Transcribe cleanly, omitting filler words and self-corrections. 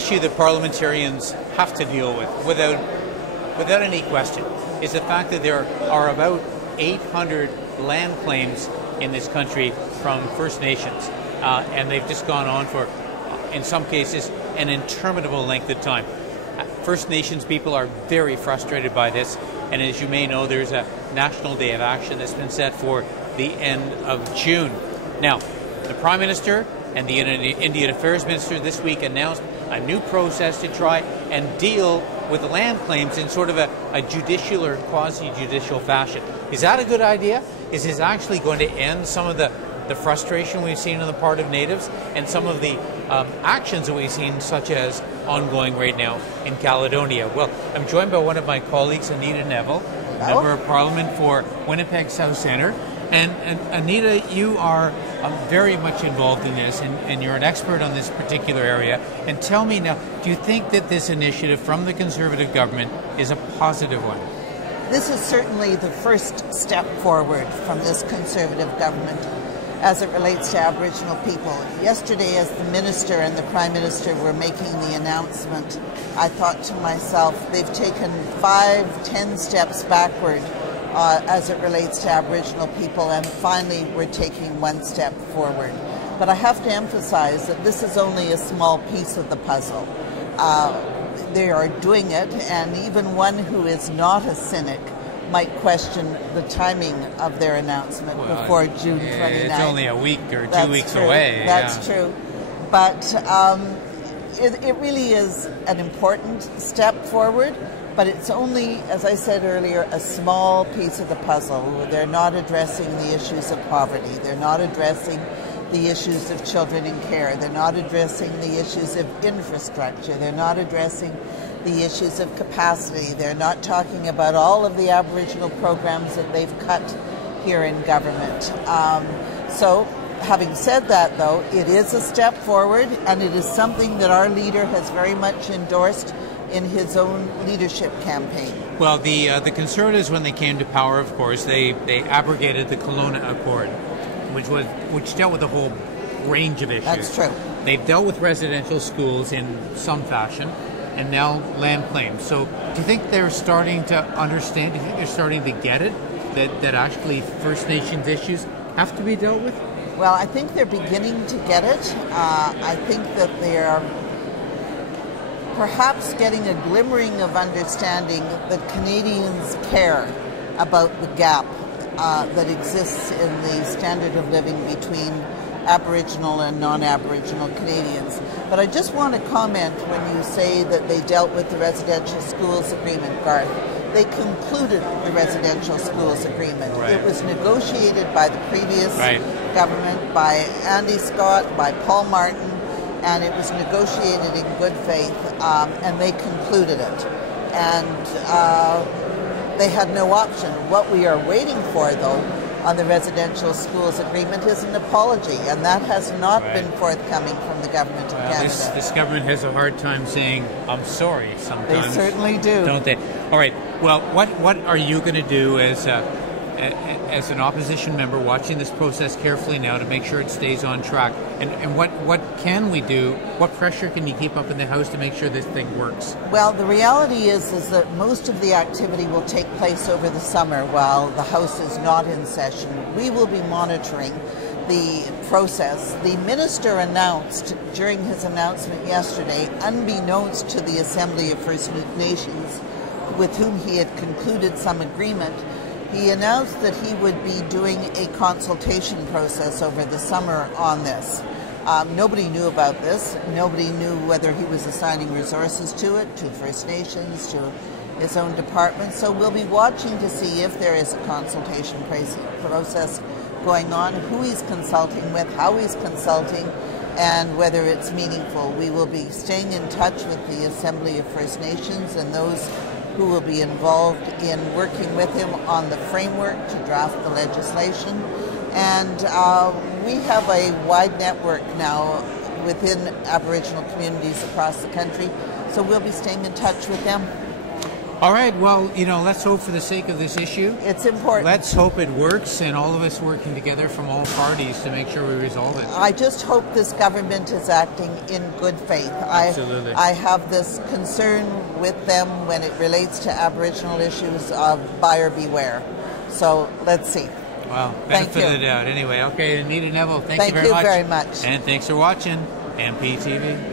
issue that parliamentarians have to deal with, without any question, is the fact that there are about 800 land claims in this country from First Nations, and they've just gone on for, in some cases, an interminable length of time. First Nations people are very frustrated by this, and as you may know, there's a National Day of Action that's been set for the end of June. Now, the Prime Minister and the Indian Affairs Minister this week announced a new process to try and deal with land claims in sort of a judicial or quasi-judicial fashion. Is that a good idea? Is this actually going to end some of the frustration we've seen on the part of Natives and some of the actions that we've seen, such as ongoing right now in Caledonia? Well, I'm joined by one of my colleagues, Anita Neville, Member of Parliament for Winnipeg South Centre. And Anita, you are very much involved in this, and you're an expert on this particular area. And tell me now, do you think that this initiative from the Conservative government is a positive one? This is certainly the first step forward from this Conservative government as it relates to Aboriginal people. Yesterday, as the Minister and the Prime Minister were making the announcement, I thought to myself, they've taken 5-10 steps backward as it relates to Aboriginal people, and finally we're taking one step forward. But I have to emphasize that this is only a small piece of the puzzle. They are doing it, and even one who is not a cynic might question the timing of their announcement before June 29th. It's only a week or 2 weeks away. That's true. But it really is an important step forward, but it's only, as I said earlier, a small piece of the puzzle. They're not addressing the issues of poverty. They're not addressing the issues of children in care. They're not addressing the issues of infrastructure. They're not addressing the issues of capacity. They're not talking about all of the Aboriginal programs that they've cut here in government. So, having said that, though, it is a step forward, and it is something that our leader has very much endorsed in his own leadership campaign. Well, the Conservatives, when they came to power, of course, they abrogated the Kelowna Accord, which dealt with a whole range of issues. That's true. They've dealt with residential schools in some fashion, and now land claims. So do you think they're starting to understand, do you think they're starting to get it, that actually First Nations issues have to be dealt with? Well, I think they're beginning to get it. I think that they're perhaps getting a glimmering of understanding that Canadians care about the gap that exists in the standard of living between Aboriginal and non-Aboriginal Canadians. But I just want to comment when you say that they dealt with the residential schools agreement, Garth. They concluded the residential schools agreement. Right. It was negotiated by the previous government, by Andy Scott, by Paul Martin, and it was negotiated in good faith, and they concluded it. And they had no option. What we are waiting for, though, on the residential schools agreement is an apology, and that has not been forthcoming from the government of Canada. This government has a hard time saying, I'm sorry, sometimes. They certainly do. Don't they? All right, well, what are you going to do as an opposition member watching this process carefully now to make sure it stays on track? And what can we do? What pressure can you keep up in the House to make sure this thing works? Well, the reality is that most of the activity will take place over the summer while the House is not in session. We will be monitoring the process. The Minister announced during his announcement yesterday, unbeknownst to the Assembly of First Nations, with whom he had concluded some agreement, he announced that he would be doing a consultation process over the summer on this. Nobody knew about this. Nobody knew whether he was assigning resources to it, to First Nations, to his own department. So we'll be watching to see if there is a consultation process going on, who he's consulting with, how he's consulting, and whether it's meaningful. We will be staying in touch with the Assembly of First Nations and those who will be involved in working with him on the framework to draft the legislation. And we have a wide network now within Aboriginal communities across the country, so we'll be staying in touch with them. All right, well, you know, let's hope for the sake of this issue. It's important. Let's hope it works, and all of us working together from all parties to make sure we resolve it. I just hope this government is acting in good faith. Absolutely. I have this concern with them when it relates to Aboriginal issues of buyer beware. So let's see. Well, benefit of the doubt. Anyway, okay, Anita Neville, thank you very much. Thank you very much. And thanks for watching MPtv.